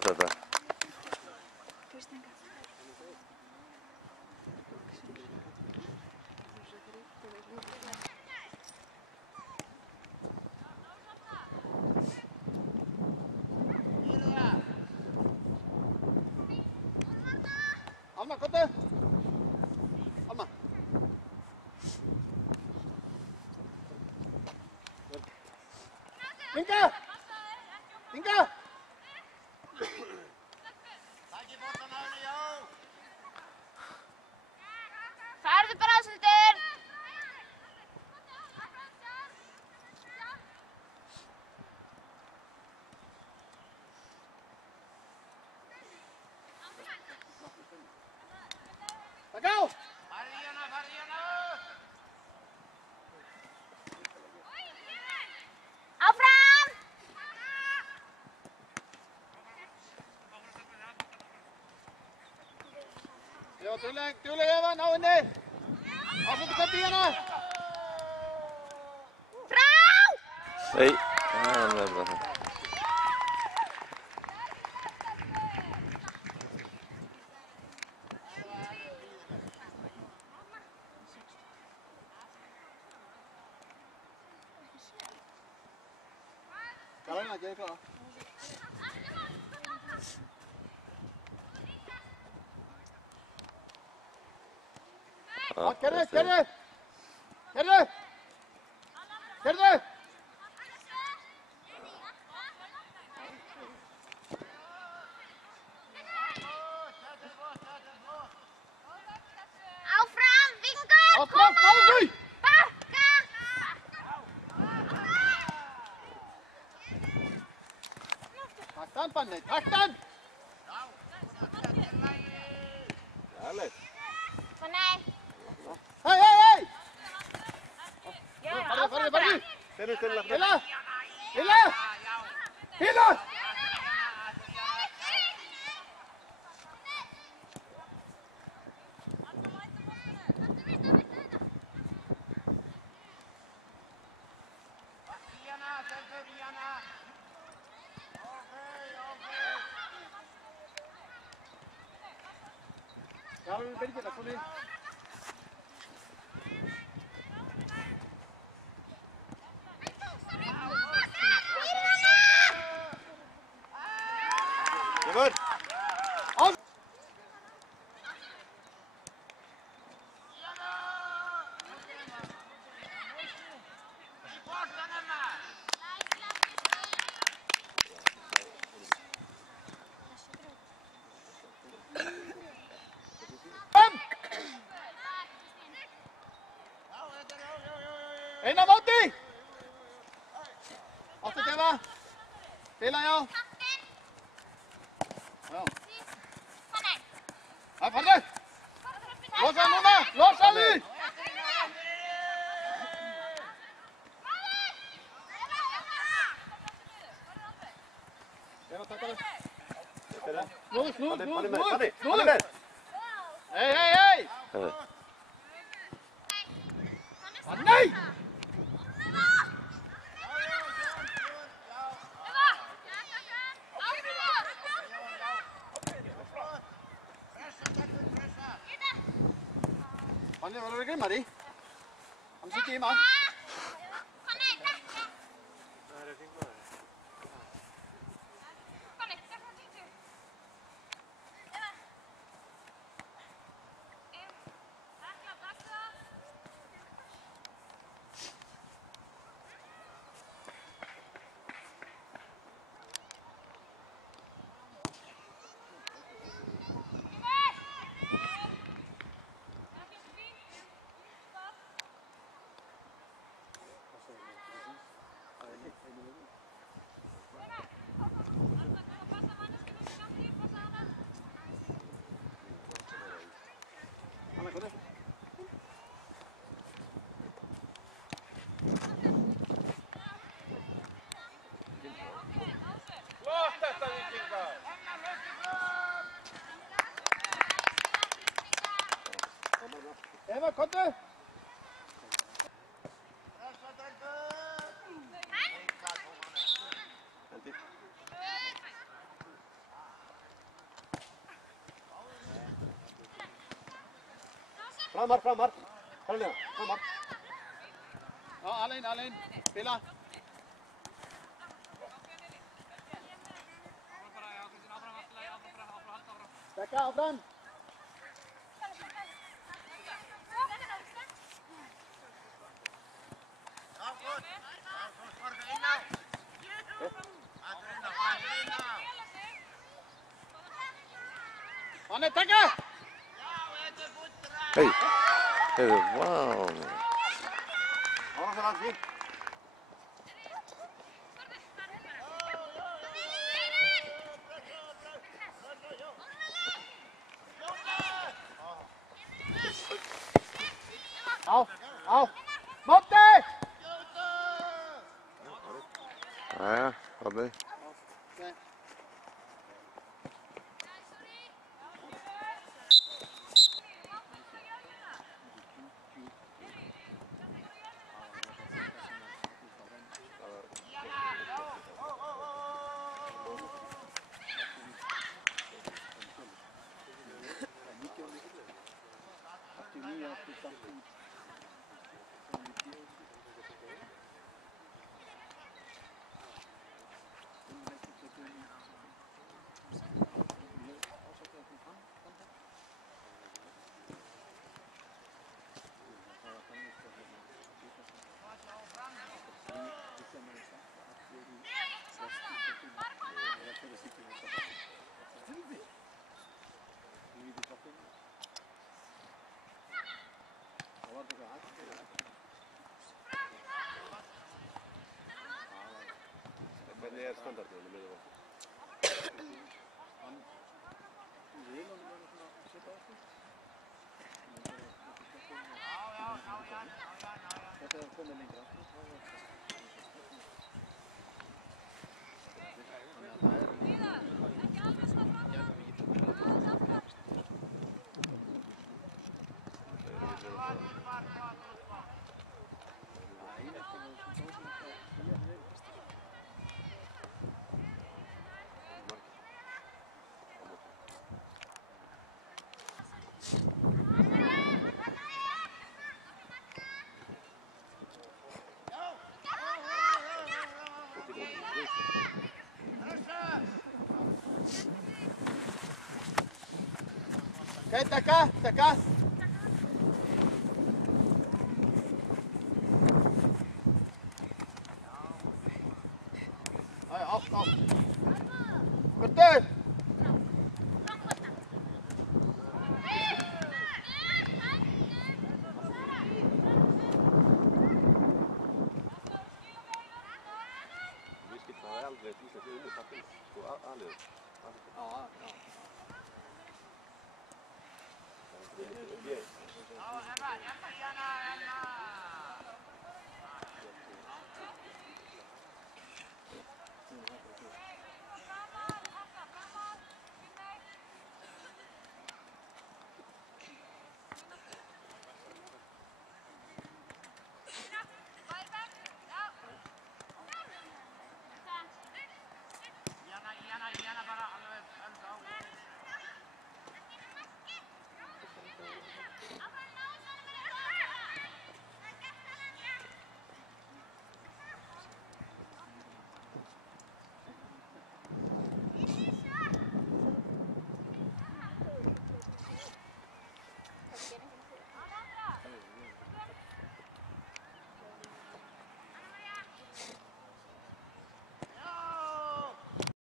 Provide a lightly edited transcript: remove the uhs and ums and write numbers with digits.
tätä. Alma, kote! Alma! Inka! Inka! Færðu bara ásöldur! Takk á! Áfram! Já, duðleg Eva, ná henni! Ásöldu kötti hérna! Frá! Ei. Það er bara það. Karolina, gjør det klar. Kerre! Kerre! Kerre! Kerre! Áfram! Vingur! Áfram, Kálsvík! Bakka! Takk den, Fanny, takk den! Härligt. Fanny! Hei, hei, hei! Áfram bara! Stilla, stilla. Hille! Hille! Hille! Karol, Birgitta, kom inn. Jabbar. Av! En av 80! 80 til, hva? Stilla, ja. Ja. Her, Fanny! Lås den, Mona! Lås den, Ly! Ja, takk av det. Snur, snur, snur, snur! Snur! Hei, hei, hei! Fanny! Fanny, var det glemmer de? Han sitter i mann. Anna, kom det. Låt detta vikingar! Eva, kom du! Framar, framar. Karolina, framar. Ja, alla in. Spela. Stacka, Afran. Anne, tacka! Hey. Hey, wow. Vamos a la Auf! Motte! Ja, Robby. Hvernig standardið í miðjum? Ok, tá cá.